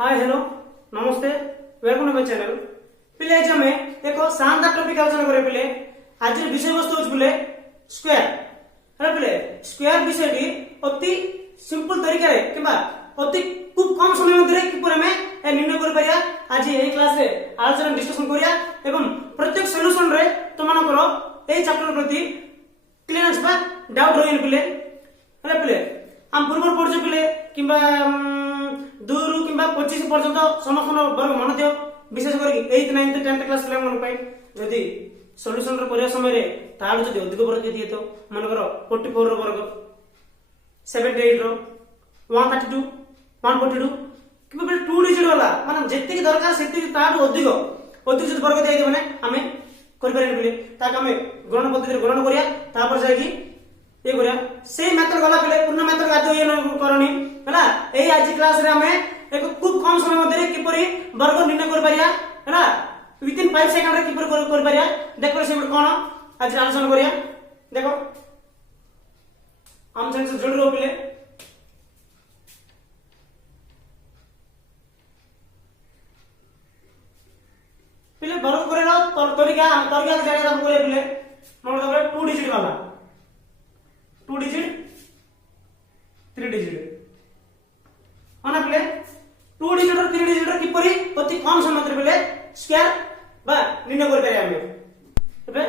Hi hello नमस्ते welcome to my channel पिले आज हमें देखो शानदार टॉपिक आलोचना करे पिले आज विषय वस्तु होछ पिले स्क्वायर है पिले स्क्वायर विषय टी अति सिंपल तरीका रे किबा अति खूब कम समय मध्ये किपर हमें ए निर्णय कर परिया आज एही क्लास रे आलोचना डिस्कशन करिया एवं प्रत्येक सॉल्यूशन रे तमानकर एही चैप्टर प्रति क्लियरेंस बा डाउट रहिन पिले है पिले हम पूर्व पढ़छ पिले किबा 2 रु किबा 25 पर्यंत समस्त वर्ग मन दियो विशेष करी 8th 9th 10th क्लास पिला मन पाई यदि सॉल्यूशन रे करिया समय रे ताळु जदि अधिक वर्ग दिए तो मनकर 44 रो वर्ग 78 रो 132 142 किबा बे 2 डिजिट वाला माने जेति की दरकार सेति ताळु अधिक जदि वर्ग दिए माने हमें कर पारे पिले ताक हमें गणन पद्धति रे गणन करिया तापर जाई की ये करिया सेही मेथड गला पिले पूर्ण मेथड गाजो ये करनी हैला एही आज क्लास रे हमें एक खूब कम समय मध्ये किपरि वर्ग निर्णय कर पारिया हैला विद इन 5 सेकंड रे किपरि कर पारिया देखो से कोन आज आलोचना करिया देखो हम संग से जोड़ रो पिले पिले वर्ग करेला तरीका जाने हम करे पिले मन दबे 2 डिजिट वाला 2 डिजिट 3 डिजिट माने पिले 2 डिजिट और 3 डिजिट किपरि अति कम समय रे पिले स्क्वायर बा निर्णय कर पारे हम तबे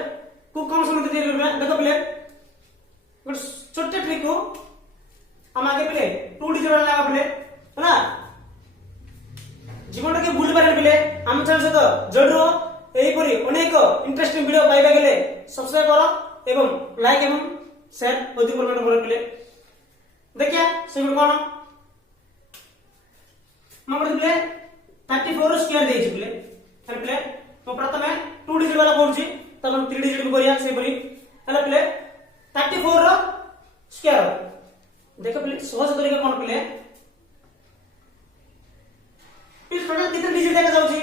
खूब कम समय रे देखो पिले एक छोटे ट्रिक को हम आगे पिले 2 डिजिट वाला लगा पिले हैना जीवन के भूल पारे पिले हम चैनल से तो जोड़ो एही परि अनेक इंटरेस्टिंग वीडियो पाइबा गेले सब्सक्राइब करो एवं लाइक एवं शेयर अधिक परिमाण कर पिले देखिया से कोन हम पिले 34 स्क्वायर देछि पिले हर पिले तो प्रथमे 2 डिजिट वाला पढुछि तब हम 3 डिजिट करिया से परि हला पिले 34 रो स्क्वायर देखो पिले सहज तरीका कोन पिले इस टोटल कितने डिजिट देखा जाउछि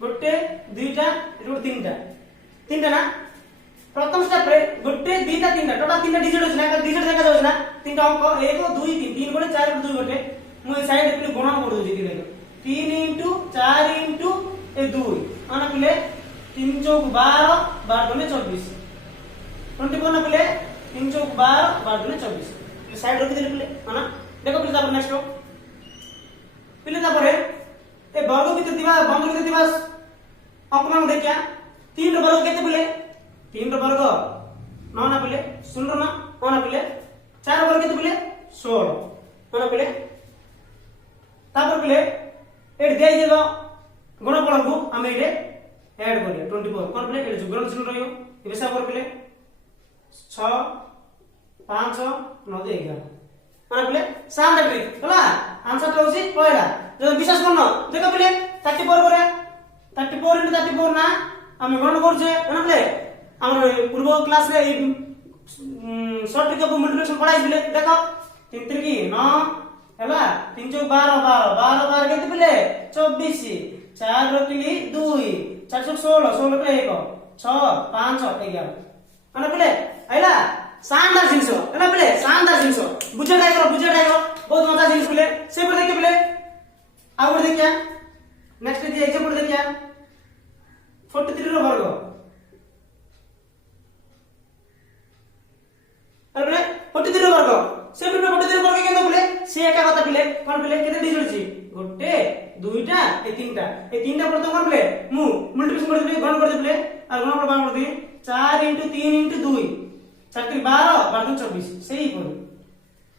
गोटे दुईटा एरो तीनटा ना प्रथम स्टेप रे गोटे दुईटा तीनटा टोटल तीनटा डिजिट अछि ना डिजिट देखा जाउछि ना तीनटा अंक 1 2 3 3 गोटे 4 2 गोटे मु साइड रे गणन कर दोछि 3 into 4 into 2 माने पिले 3 चौक 12 12 दुने 24 24 ना पिले 3 चौक 12 12 दुने 24 साइड रखि देले पिले माना देखो पिले तापर नेक्स्ट पिले तापर ए वर्ग भीतर दिवा बंद भीतर दिवा अंक मान देखिया 3 रो वर्ग केते पिले 3 रो वर्ग 9 ना पिले 0 ना 9 ना पिले 4 रो वर्ग केते पिले 16 ना पिले तापर पिले एड दे देबो गुणफल को हम एडे ऐड करिया 24 कोन पिले एड जुगरण चिन्ह रहियो ए हिसाब कर पिले 6 5 9 11 माने पिले सात ट्रिक होला आंसर तो होसी पहला जो विशेष करनो देखो पिले 34 करे 34 into 34 ना हम गणना करछे ना पिले हमर पूर्व क्लास रे शॉर्ट ट्रिक ऑफ मल्टीप्लिकेशन पढ़ाई पिले देखो 3 3 की 9 हैला 3 चौक 12 12 12 12 केते पिले 24 4 रखिली 2 4 चौक 16 16 पे 1 6 5 11 माने पिले आइला शानदार जिंस हैला पिले शानदार जिंस बुझे टाइगर बहुत मजा जिंस पिले से पर देखे पिले आउर देखिया नेक्स्ट दी एग्जांपल देखिया 43 रो वर्ग अरे 43 रो वर्ग से पर 43 वर्ग केनो पिले से एका कथा पिले कोन पिले केते डिजिट छी गोटे दुईटा ए तीनटा प्रथम कोन पिले मु मल्टीप्लिकेशन कर दिले गण कर दिले और गण पर बाण कर दिले 4 into 3 into 2 4 3 12 12 24 सही पर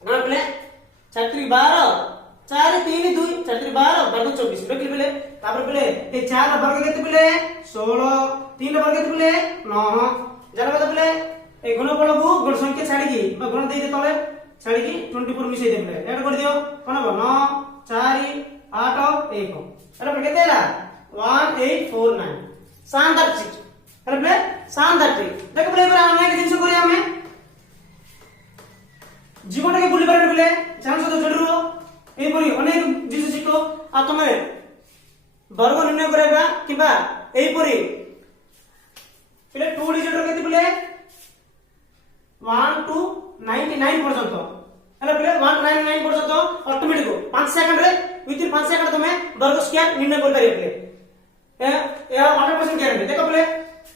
गण पिले 4 3 12 4 3 2 4 3 12 12 24 रख पिले तापर पिले ए 4 वर्ग केते पिले 16 3 वर्ग केते पिले 9 जरा कत पिले ए गुणफल को गुण संख्या छाडी की गुण दे दे तळे छाडी की 24 मिसै दे पिले ऐड कर दियो कोन हो 9 4 8 1 अरे पे केते ला 1849 शानदार चीज अरे पिले शानदार चीज देखो पिले पर हम एक जिंस करिया हमें जीवन के भूली पारे पिले चैनल से जोड़रो ए परी अनेक जिंस सिखो आ तमे वर्ग निर्णय करेबा किबा ए परी पिले 2 डिजिट केते पिले 1 to 99 पर्यंत ହେଲା ପିଲେ 199% ଅଟୋମେଟିକ 5 ସେକେଣ୍ଡ ରେ विथिन 5 सेकंड तुम वर्ग स्क्वायर निर्णय कर पारे पिले या 100% ग्यारंटी देखो पिले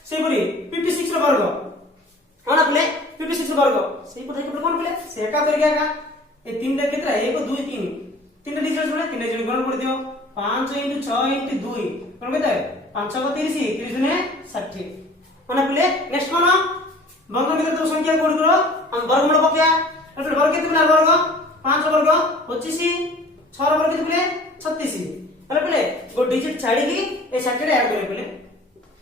से पुरी 56 रो वर्ग कोन पिले 56 रो वर्ग से को देखो कोन पिले से का कर गया का ए तीनटा केतरा 1 2 3 तीनटा डिजिट जोड़े तीनटा डिजिट गणन कर दियो 5 * 6 * 2 कोन कहते 5 * 30 30 ने 60 कोन पिले नेक्स्ट कोन वर्ग भीतर तो संख्या कोड करो हम वर्गमूल पकया फिर वर्ग कितने ना वर्ग 5 रो वर्ग 25 6 रो वर्ग कितने 36 अरे पिले गो डिजिट छाड़ी की ए 60 ऐड करे पिले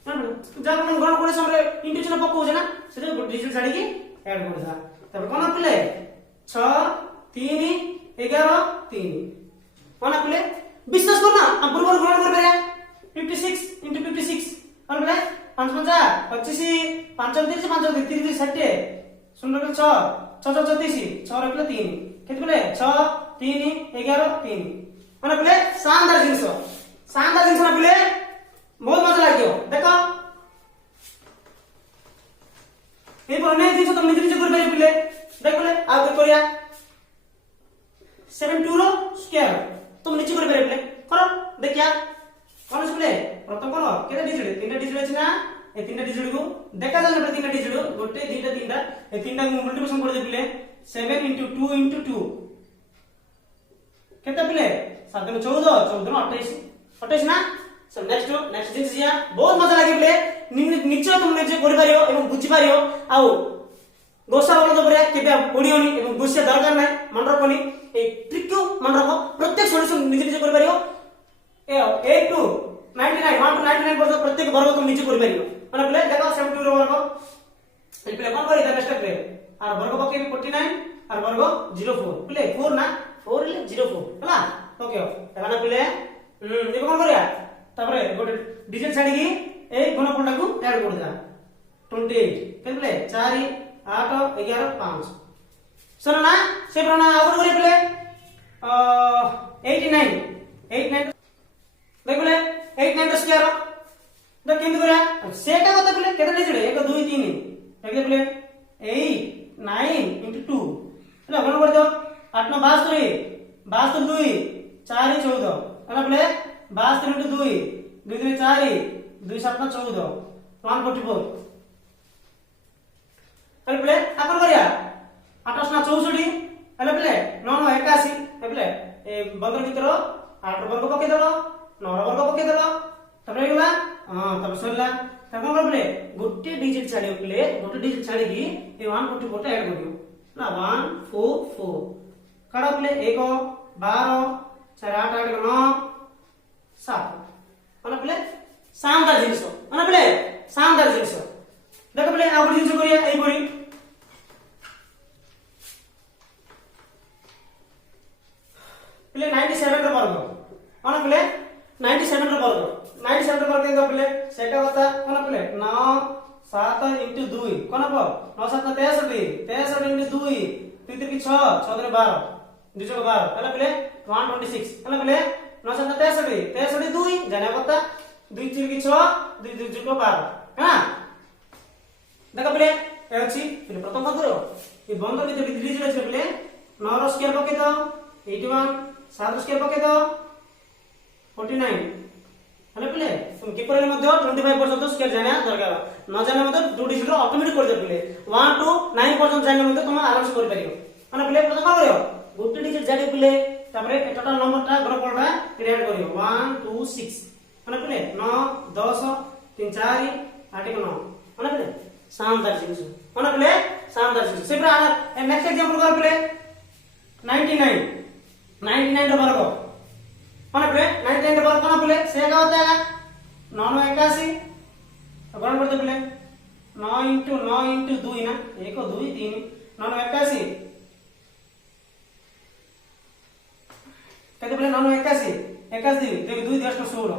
जब हम गणन करे समय इंडिविजुअल पक्को हो ना से गो डिजिट छाड़ी की ऐड कर दा तब कोन पिले 6 3 11 3 कोन पिले विश्वास करना हम पूर्व गणन कर पारे 56 * 56 कोन पिले 5 5 25 5 30 5 30 60 सुन लो 6 6 34 6 रखले 3 केते पिले 6 3 11 3 कोन पिले शानदार जिंस ना पिले बहुत मजा लागियो देखो ए बने जिंस तुम निजे कर पारे पिले देख पिले आ करिया 72 रो स्क्वायर तुम नीचे कर पारे पिले करो देखिया कोन पिले प्रथम कोन केते डिजिट तीनटा डिजिट अछि ना ए तीनटा डिजिट को देखा जाने पर तीनटा डिजिट गोटे दीटा तीनटा ए तीनटा को मल्टीप्लिकेशन कर दे पिले 7 * 2 * 2 केते पिले 7 * 14 14 * 28 28 ना सो नेक्स्ट जिंस या बहुत मजा लागे पिले निश्चय तुम निजे कर पारियो एवं बुझी पारियो आउ गोसा वाला तो बरे केबे पडियोनी एवं बुझे दरकार नै मन रखनी ए ट्रिक को मन रखो प्रत्येक सॉल्यूशन निजे कर पारियो ए 8 to 99 1 to 99 पर प्रत्येक वर्ग तुम निजे कर पारियो माने पिले देखो 72 रो वर्ग ए पिले कोन करी नेक्स्ट स्टेप रे आर वर्ग पके 49 आर वर्ग 04 पिले 4 ना 4 ले 04 हला ओके एना पिले देखो कोन करिया तापरे गोटे डिजिट छाडी की ए गुणफलटा को ऐड कर दा 28 केते पिले 4 8 11 5 सुन ना से प्रना आउट करे पिले 89 देख पिले 89 रो स्क्वायर तो केंद करा सेटा कत पिले केते डिजिट 1 2 3 देख पिले 8 9 * 2 हला गण कर दो 8 9 72 72 2 4 14 हला पिले 72 * 2 2 3 4 2 7 14 144 हला पिले आपण करिया 8 ना 64 हला पिले 9 9 81 हला पिले ए बंदर भीतर 8 वर्ग पके दलो 9 वर्ग पके दलो तबरे गला हां तब सरला तब कोन पिले गोटे डिजिट छाडी पिले गोटे डिजिट छाडी की ए 144 टा ऐड करियो ना 144 काडा पिले 1 12 4 8 8 9 7 माने पिले शानदार जिंस माने पिले शानदार जिंस देखो पिले आ जिंस करिया एई परी पिले 97 रो वर्ग माने पिले 97 रो वर्ग 97 रो वर्ग केंदा पिले सेटा होता कोन पिले 9 7 * 2 कोन हो 9 7 63 63 * 2 3 3 6 6 3 12 डिजिट 12 हला पिले 126 हला पिले 9 7 63 63 2 जाने होता 2 4 6 2 2 0 12 हां देखो पिले ए अछि पिले प्रथम बात करो ए बंद में जब डिजिट अछि पिले 9 रो स्क्वायर पके दो 81 7 रो स्क्वायर पके दो 49 हले पिले तुम की परले मध्ये 25% स्क्वायर जाने दरकार न जाने मध्ये दो डिजिट ऑटोमेटिक कर दे पिले 1 to 9 पर्यंत जाने मध्ये तुम आराम से कर परियो माने पिले प्रथम का करियो गोटे डिजिट जाने पिले तापरे टोटल नंबर टा गुणफलटा क्रिएट करियो 1 2 6 माने पिले 9 10 3 4 8 9 माने पिले शानदार जिंस माने पिले शानदार जिंस से पूरा नेक्स्ट एग्जांपल कर पिले 99 रो वर्ग माने पिले 99 रो वर्ग कोन पिले से का होता है 9 9 81 तो गण करते पिले 9 * 2 ना 1 2 3 9 9 81 कहते पिले 9 9 81 81 देख 2 10 16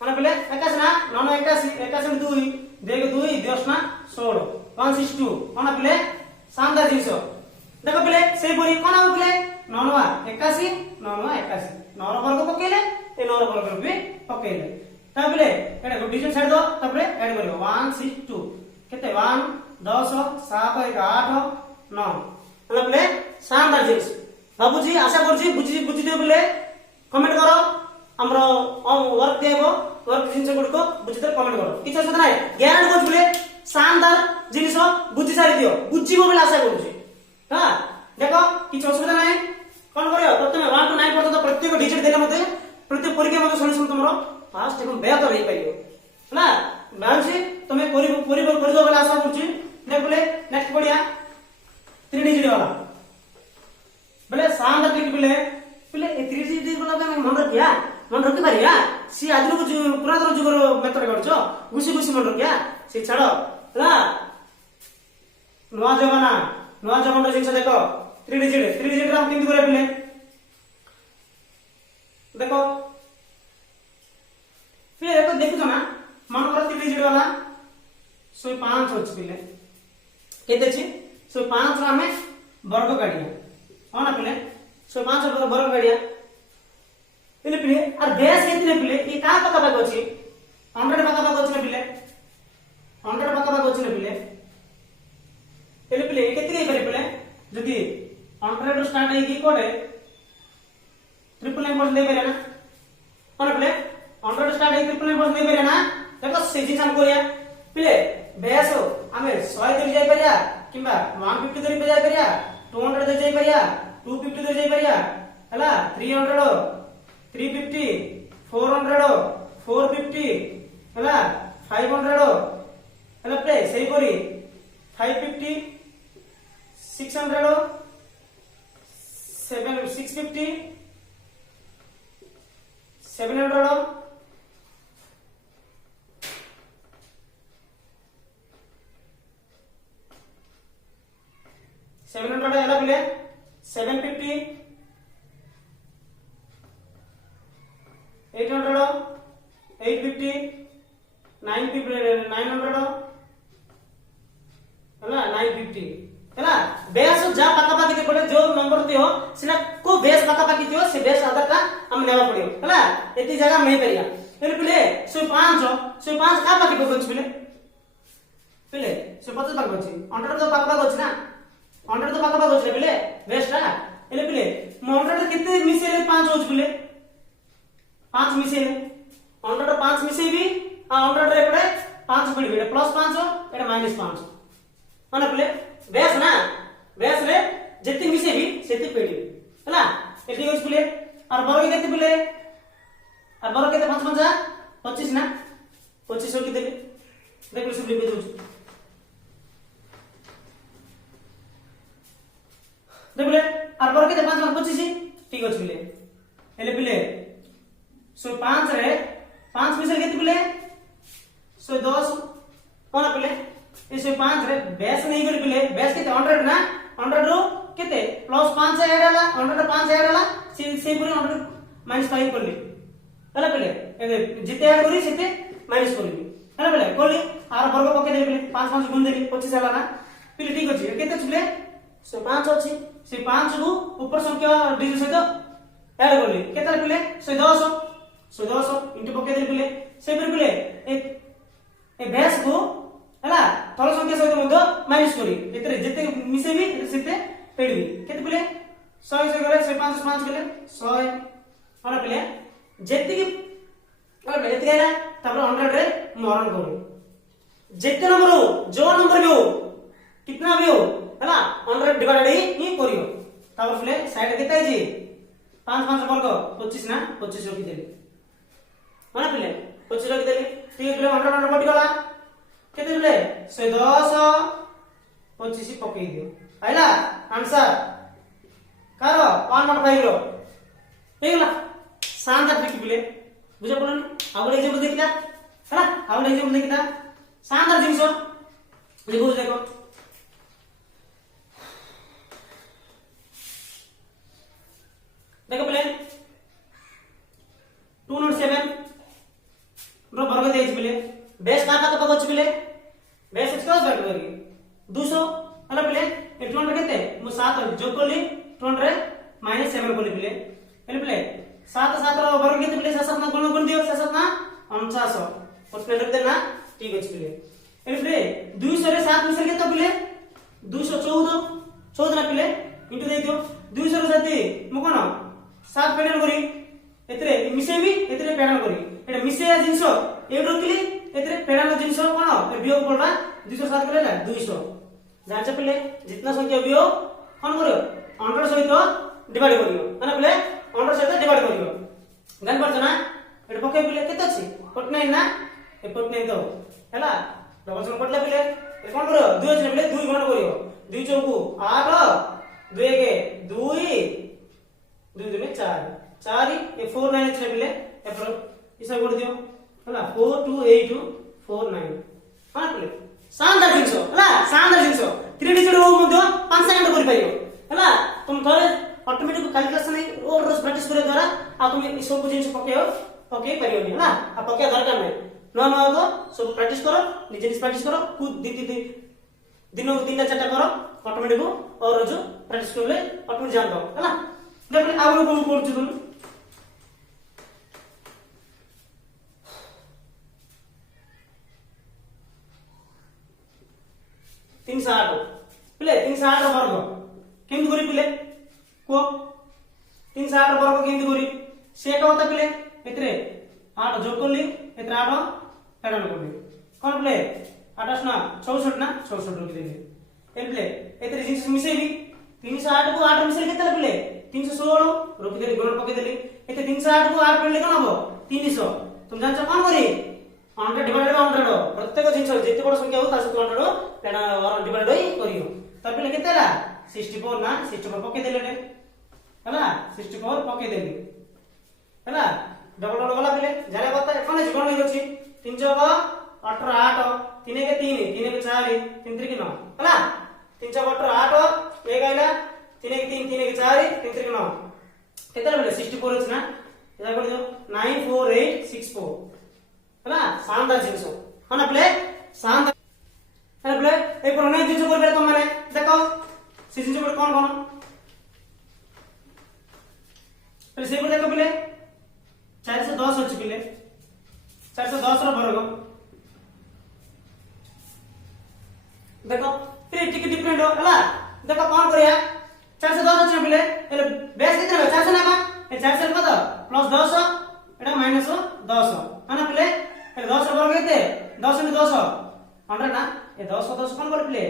माने पिले 81 ना 9 9 81 81 2 देख 2 10 ना 16 162 माने पिले शानदार जिंस देखो पिले से परी कोन हो पिले 9 9 81 9 9 81 9 रो वर्ग पकेले ए 9 रो वर्ग भी पकेले ता पिले एटा डिजिट छाड़ दो तबरे ऐड करियो 162 केते 1 10 7 1 8 9 हला पिले शानदार जिंस भाबुजी आशा करछि बुझि बुझि दियो बोले कमेंट करो हमरो वर्क देबो वर्क जिंस गुड को बुझि दे कमेंट करो किछ असुविधा नै ग्यारंटी करछि बोले शानदार जिनिस बुझि सारि दियो बुझिबो बोले आशा करछि हां देखो किछ असुविधा नै कोन करियो प्रथमे 1 to 9 पर्यंत प्रत्येक डिजिट देले मते प्रत्येक परीक्षा मते सॉल्यूशन तुमरो फास्ट एवं बेहतर होई पाइयो ना भाबुजी तमे परिबर कर दो बोले आशा करछि देख बोले नेक्स्ट पढ़िया 3 डिजिट वाला बोले शानदार ट्रिक बोले बोले 3 डिजिट वाला में मन रखि पारिया सी आदिनो पुरातन जुगर मेथड करछो घुसी मन रखिया से छाड़ो ला नवा जमाना जिंस देखो 3 डिजिट हम केमति करे बोले देखो फिर देखो देखो ना मन कर 3 डिजिट वाला 105 अछि पिले केते छी 105 रा हमें वर्ग काढिया होना पिले 105 रा वर्ग काढिया पिले पिले और बेस केतने पिले ये का पका पका अछि 100 पका पका अछि पिले 100 पका पका अछि पिले पिले केते के करे पिले जदी 100 रो स्टार्ट है की कोडे 999 दे बेरे ना होना पिले 100 स्टार्ट है 999 दे बेरे ना देखो सेजी हम करिया पिले बेस हमें 100 दे जाय परिया किबा 150 दे जाय परिया 200 दे जाय परिया 250 दे जाय परिया हला 300 350 400 450 हला 500 हला पे सही करी 550 600 650 700 700 हला पिले 750 800 850 900 हला 950 हला बेस जा पाका पाकी के पड़े जो नंबर दियो सिना को बेस पाका पाकी दियो से बेस आधार का हम लेवा पड़ियो हला एती जगह में परिया पिले 105 का पाकी बगछ पिले 150 पाका बछि 100 तो पाका बछि ना 100 तो पाका बछि पिले बेस रा पिले 100 कितने मिसेले 5 होछ पिले 5 मिसेले 100 5 मिसेबी 100 रे पड़े 5 पड़ी बेटा प्लस 5 एटा माइनस 5 माने पिले बेस ना बेस रे जति मिसेबी सेति पेडी हला एठी होछ पिले और वर्ग केते पिले और वर्ग केते 5 5 25 ना 25 की देले देखो सब लिख दउछ देखले और वर्ग केते 5 25 ठीक होछ पिले हेले पिले 105 रे 5 मिसल केते पिले 110 कोना पिले 105 रे बेस नहीं करी पिले बेस केते 100 ना 100 रो केते प्लस 5 ऐड हला 100 5 ऐड हला से पूरी 100 माइनस 5 करली हला पिले जिते ऐड करी सेते माइनस करली हला पिले करली आर वर्ग पके देली पिले 5 5 गुण देली 25 हला ना पिले ठीक अछि केते पिले 105 अछि से 5 को ऊपर संख्या डिजिट सहित ऐड करली केते पिले 110 इंटू पके देली पिले से पिले ए बेस को हला तल संख्या सहित मध्य माइनस करी एतरे जते मिसेबी सेते पेडबी केते पिले 100 से गले 5 5 गले 100 हला पिले जते की हला एते गला तपर 100 रे मरण करू जते नंबर हो जो नंबर भी हो कितना भी हो हला 100 डिवाइडेड ही करियो तपर पिले साइड केते जी 5 5 वर्ग 25 ना 25 रखि देली हला पिले 25 रखि देली ठीक पिले 100 कटि गला केते पिले 110 25 पकई दियो आइला आंसर करो 115 रो हेगला शानदार ट्रिक पिले बुझे पड़न आउड एग्जांपल देखिला हला आउड एग्जांपल देखिला शानदार जिंसो देखो देखो देखो पिले 207 रो वर्ग देइछ पिले बेस का पकछ पिले बेस एक्स बात करी 200 हला पिले ए 200 केते मु 7 जोग करली 200 माइनस 7 करली पिले हेले पिले 7 7 रो वर्ग केते पिले 7 7 गुण दियो 7 7 ना 49 और पे रख देना ठीक अछि पिले हेले पिले 200 रे 7 मिसल केते पिले 214 14 ना पिले इंटू दे दियो 200 ରୁ 7 मु कोन 7 पेडन करी एतरे मिसेबी एतरे पेडन करी एटा मिसेया जिंस एड रखली एतरे पेडन जिंस कोन ए वियोग पड़ला 207 कले ना 200 जांच पिले जितना संख्या वियोग कोन करियो 100 सहित डिवाइड करियो माने पिले 100 सहित डिवाइड करियो जान परछ ना एटा पके पिले केते अछि 49 ना ए 49 तो हैला डबल सम पडला पिले ए कोन करियो 2 अछि पिले 2 गुणन करियो 2 चौकु 8 2 के 2 2 दुने 4 4 ए 4 9 अछि पिले ए पर इसा कर दियो हैला 4 2 8 4 9 हां पिले शानदार जिंस हैला शानदार जिंस 3 डिजिट रो मध्य 5 सेकंड करि पाइयो हैला तुम थरे ऑटोमेटिक कैलकुलेशन और रोज प्रैक्टिस करे द्वारा आ तुम ई सब जिंस पके पारियो हैला आ पके दरकार नै न को सब प्रैक्टिस करो निजे निजे प्रैक्टिस करो खुद दिन को 3 4 करो ऑटोमेटिक और रोज प्रैक्टिस करले ऑटोमेटिक जान दो हैला देखो आगु को पढछु तुम 308 पिले 308 वर्ग केमि करी पिले को 308 वर्ग केमि करी से कहता पिले एतरे 8 जोग करली एतरे 8 एडन करली कोन पिले 28 ना 64 ना 64 रखि देली ए पिले एतरे जिंस मिसेबी 308 को 8 मिसेले केतला पिले 316 रखि देली गुण पके देली एते 308 को 8 पडले कोन हबो 300 तुम जानछ कोन करी 100 डिवाइडेड बाय 100 प्रत्येक जिंस जेते बड़ संख्या हो ता से 100 एडा और डिवाइड होई करियो त पिले केतेला 64 ना 64 पके देले रे हैला 64 पके देली हैला डबल डबल वाला पिले जाने बता कोन अछि कोन अछि 3 जग 18 8 3 के 3 3 के 4 3 3 के 9 हैला 3 जग 18 8 एक आइला 3 के 3 3 के 4 3 3 के 9 केतेला पिले 64 अछि ना एदा कर दियो 94864 हैला शानदार जिंस हना पिले शानदार हैला पिले ए पर नै जिंस कर बेले तुम माने देखो से जिंस पर कोन कोन फिर से पर देखो पिले 410 अछि पिले 410 रो वर्ग देखो फिर टिक डिफरेंट हो हैला देखो कोन करिया 410 अछि पिले एले बेस कितना है 400 ना का ए 400 कत प्लस 10 एटा माइनस 10 हना पिले ए 10 रो वर्ग केते 10 * 10 100 ना ए 10 10 कोन कर पिले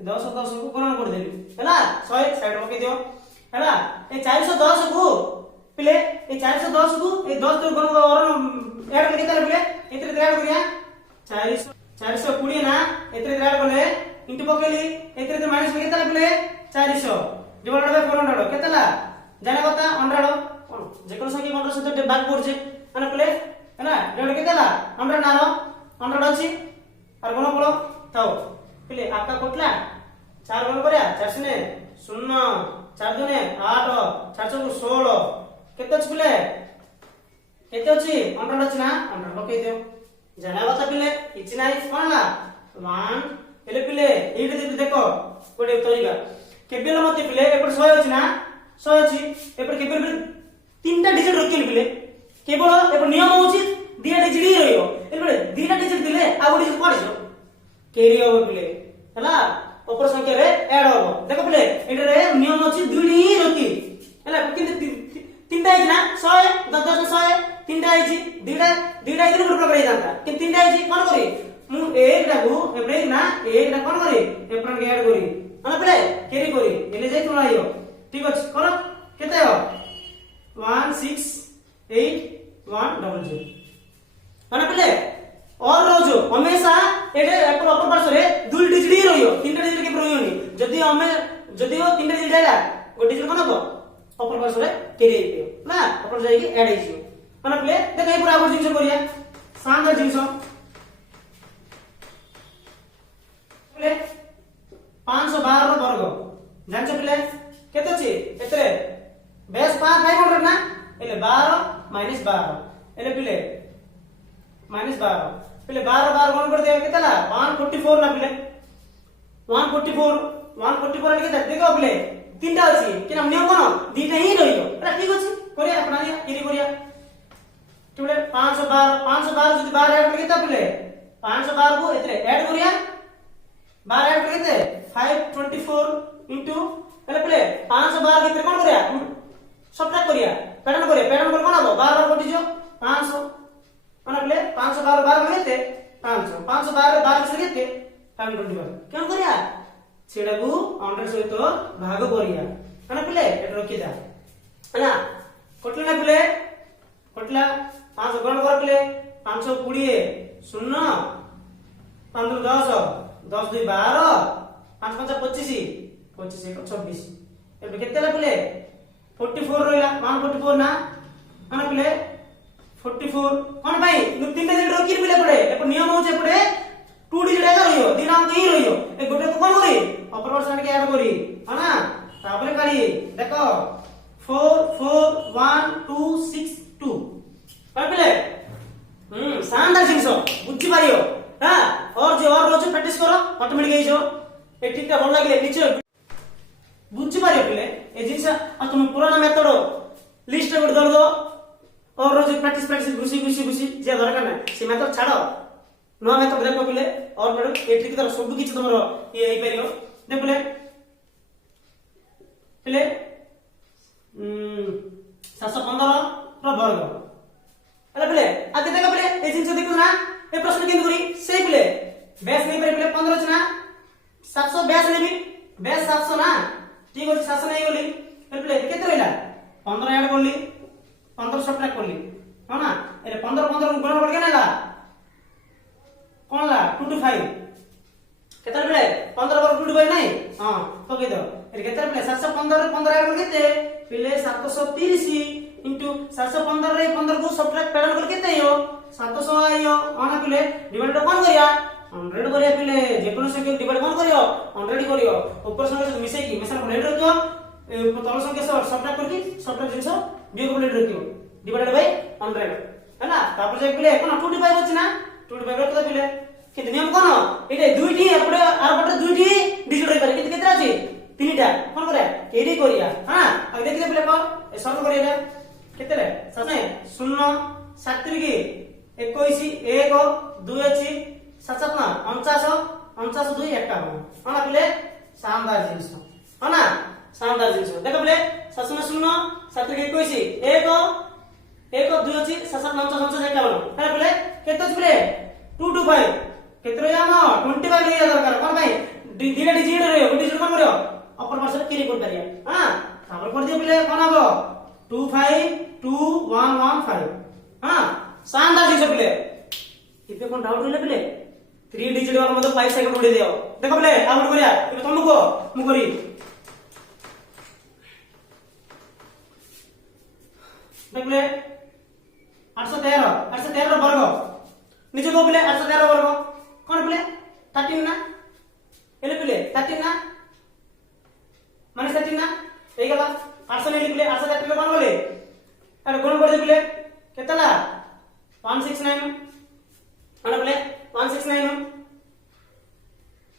10 10 को गुणन कर देली हैला 100 साइड में के दियो हैला ए 410 को पिले ए 410 को ए 10 तो गुण और ऐड करके केते पिले एतरे ऐड करिया 420 ना एतरे ऐड करले इंटू पकेली एतरे तो माइनस केते पिले 400 डिवाइडेड बाय 400 केतेला जाने बता 100 कोन जे कोन संख्या 100 से भाग करछे माने पिले हैला डिवाइड केतेला 100 ना 100 अछि और गुण पड़ो ताओ पिले आपका कोटला 4 गुण करया 4 ने 0 4 दुने 8 4 चौको 16 केते अछि पिले केते अछि 100 अछि ना 100 पके दियो जाना बता पिले किछ नाही कोनला 1 एले पिले एइटे देखो कोडे तरीका केबेल मते पिले एपर 100 अछि ना 100 अछि एपर केबेल तीनटा डिजिट रखिल पिले केवल एपर नियम होछि दिया डिजिट ही रहियो एपर दिना डिजिट दिले आ डिजिट पड़ियो केरी हो पिले हला ऊपर संख्या रे ऐड हो देखो पिले एटा रे नियम अछि दुई ही रखी हला किंतु तीनटा है ना 100 10 10 100 तीनटा है दुईटा दुईटा इधर ग्रुप कर जाता कि तीनटा है कोन करी मु एक डाकू एपरे ना एक डा कोन करी एपरन के ऐड करी हला पिले केरी करी एले जाई तुला आइयो ठीक अछि कोन केते हो 168100 हला पिले और रोज हमेशा एटे एपर अपर पार्श्व रे दुई डिजिट ही रहियो तीनटा डिजिट के रहियोनी जदी हमें जदी हो तीनटा डिजिट आइला गो डिजिट कोन हो अपर पार्श्व रे केरी दियो ना अपर जाई के ऐड हिजियो माने प्ले देख ए पूरा आगो जिंस करिया शानदार जिंस प्ले 512 रो वर्ग जानछ प्ले केते अछि एतरे बेस 500 ना एले 12 - 12 एले प्ले -12 पहले 12 12 गुण कर दिया कितना 144 ना पिले 144 रे केते देखो पिले तीनटा अछि कि हम नियम कोन दीटा ही रहियो एटा ठीक अछि करिया अपना लिया केरी करिया पिले 512 जदी 12 ऐड कर केते पिले 512 को एतरे ऐड करिया 12 ऐड कर केते 524 into એટલે પ્લે 512 के कोन करिया सबट्रैक्ट करिया पैटर्न कर कोन आबो 12 कटि जो 500 माने प्ले 512 12 केते 500 512 12 से केते 521 कोन करिया सेडाकू 100 सहित भाग करिया माने प्ले एटा रखिदा हैना कटले ना प्ले कटला 500 गुण कर प्ले 520 0 5 10 10 2 12 5 5 25 25 1 26 एबे केतेला प्ले 44 रहिला 144 ना माने प्ले 44 कोन भाई नु तीन डिजिट रखि प्ले पड़े एपर नियम होचे पड़े 2 डिजिट एगा रहियो दिनांक ही रहियो ए गोटे को कोन करी अपर परसेंट के ऐड करी हाना तापरे काली देखो 4 4 1 2 6 2 पाइले शानदार जिंस बुझी पारियो हां और जे और रोज प्रैक्टिस करो ऑटोमेटिक आइजो ए ठीकटा भल लागले नीचे बुझी पारियो पिले ए जिंस आ तुम पुराना मेथड लिस्ट कर दो और रोज प्रैक्टिस घुसी जे दरकार ना से मेथड छाड़ो नुआ मेथड देखो पिले और मेडम ए ठीक तरह सब किछ तुमरो ये आइ पारियो दे पिले पिले 715 रो वर्ग अरे पिले आ केते का पिले ए जिंस देखो ना ए प्रश्न केन करी से पिले बेस नहीं पिले 15 छ ना 700 बेस नहीं बेस 700 ना ठीक अछि 700 नहीं बोली पिले केते रहला 15 ऐड करली 15 सबट्रैक्ट करली हो ना ए 15 15 गुण कर के नाला कोन ला 2 to 5 केते पिले 15 पर 2 to 5 नहीं हां तो के दो ए केते पिले 715 रे 15 ऐड कर केते पिले 730 into 715 रे 15 को सबट्रैक्ट पैटर्न कर केते हो 700 आयो आना पिले डिवाइड कोन करिया 100 करिया पिले जे कोनो संख्या डिवाइड कोन करियो 100 करियो ऊपर संख्या से मिसै की मिसन प्लेट रखियो तल संख्या से सबट्रैक्ट करके सबट्रैक्ट जिंस बी को प्लेट रखियो डिवाइडेड बाय 100 हैना तापर जे पिले कोन 25 अछि ना 25 रखता पिले किंतु नियम कोन एटे दुईटी एपडे आर पटे दुईटी डिजिट रे करे किंतु केतरा अछि तीनटा कोन करे केडी करिया हां अब देखिले पिले कोन ए सॉल्व करिया केते रे सने 0 7 की 21 1 2 अछि 7 7 49 49 2 51 हां पिले शानदार जिंस हां शानदार जिंस देखो पिले 7 0 7 की 21 1 1 2 अछि 7 7 49 51 हां पिले केते पिले 2 to 5 केते जानो 25 रे दरकार कोन भाई दीटा डिजिट रे डिजिट कोन करियो अपर परसेंट केरी कर करिया हां तापर कर दियो पिले कोन हबो 2521115 हां शानदार जिंस पिले इपे कोन डाउट रहले पिले 3 डिजिट वाला मतलब 5 सेकंड उडे दियो देखो पिले आउट करिया इबे तुमको मु करी देख पिले 813 रो वर्ग नीचे को पिले 813 वर्ग कोन पिले 13 ना एले पिले 13 ना माने 13 ना एई गला 800 ले पिले 813 कोन बोले अरे गुण कर दे पिले केतला 169 माने पिले 169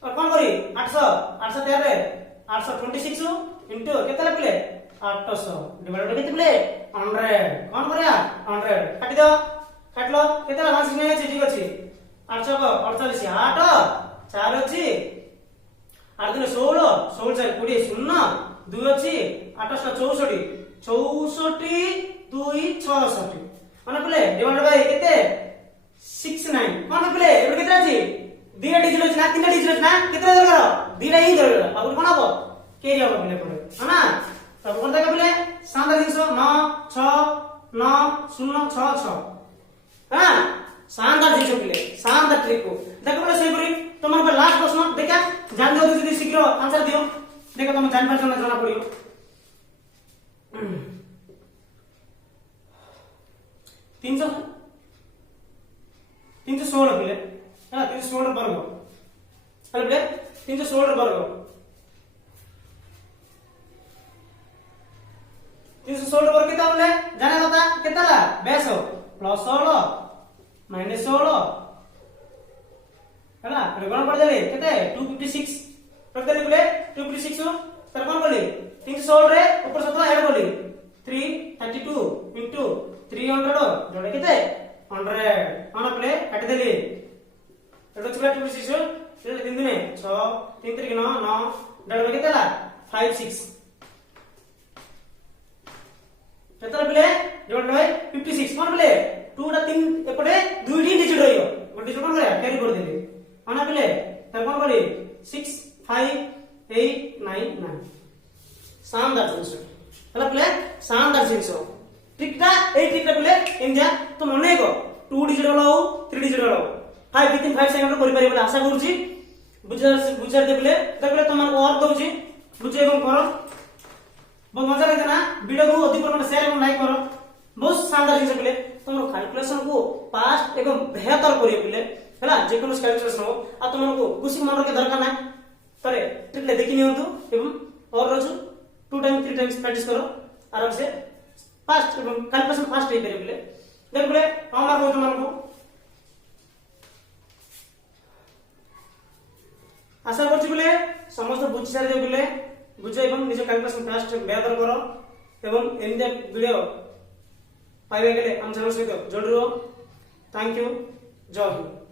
और कोन करी 800 813 रे 826 इनटू केतला पिले 800 डिवाइड केते पिले 100 कोन करिया 100 काटी दो काटलो केतला 169 अछि ठीक अछि 848 8 4 अछि 8 दिन 16 16 4 20 0 2 अछि 864 64 2 66 माने पिले डिवाइड बाय केते 69 माने पिले एबे केते अछि दीटा डिजिट अछि ना तीनटा डिजिट अछि ना केते दरकार दीटा ही दरकार अब कोन हबो केरी हबो पिले पड़े हां तब कोन देखा पिले शानदार जिंस 9 6 9 0 6 6 हां शानदार जिंस पिले शानदार ट्रिक को देखो पिले सही करी तुमन पर लास्ट प्रश्न देखा जान दियो जदी शीघ्र आंसर दियो देखो तुम जान पाछन जाना पड़ियो 316 पिले हां 316 वर्ग अरे पिले 316 वर्ग 316 वर्ग कितना बोले जाने होता कितना 22 प्लस 16 माइनस 16 है ना फिर गुण पड़ जाले केते 256 रख देले बोले 256 तर कोन बोले 316 रे ऊपर 17 ऐड बोले 332 into 300 जोड़े केते 100 कोन बोले काट देले एतो चला 256 3 दिने 6 3 3 9 9 डबल केते ला 5 6 केते पिले डिवाइड बाय 56 कोन पिले 2 टा 3 एपटे 2 डी डिजिट रहियो गोटे डिजिट कोन करे कैरी कर देले माने पिले त कोन करी 6 5 8 9 9 शानदार जिनिस हला पिले शानदार जिनिस ट्रिकटा ए ट्रिकटा पिले इंडिया तो मने को 2 डिजिट वाला हो 3 डिजिट वाला हो 5 विथिन 5 सेकंड करि पारि बोले आशा करूची बुझार दे पिले तबले तमन को और दउची बुझे एवं करो बहुत मजा लगे ना वीडियो को अधिक परिमाण शेयर एवं लाइक करो बहुत शानदार जिनिस पिले तुम कैलकुलेशन को फास्ट एवं बेहतर करियो पिले हला जे कोनो कैलकुलेशन हो आ तुम को खुशी मन के दरकार ना तरे ट्रिक ले देखि नियंतु एवं और रोज 2 टाइम 3 टाइम्स प्रैक्टिस करो आराम से फास्ट एवं कैलकुलेशन फास्ट हे करे पिले देख पिले हम मार को तुम को आशा करछि पिले समस्त बुझि सारि दे पिले बुझो एवं निज कैलकुलेशन फास्ट बेहतर करो एवं एंड वीडियो पाइबे गेले हम चैनल सहित जोड़ रहो थैंक यू जय हिंद।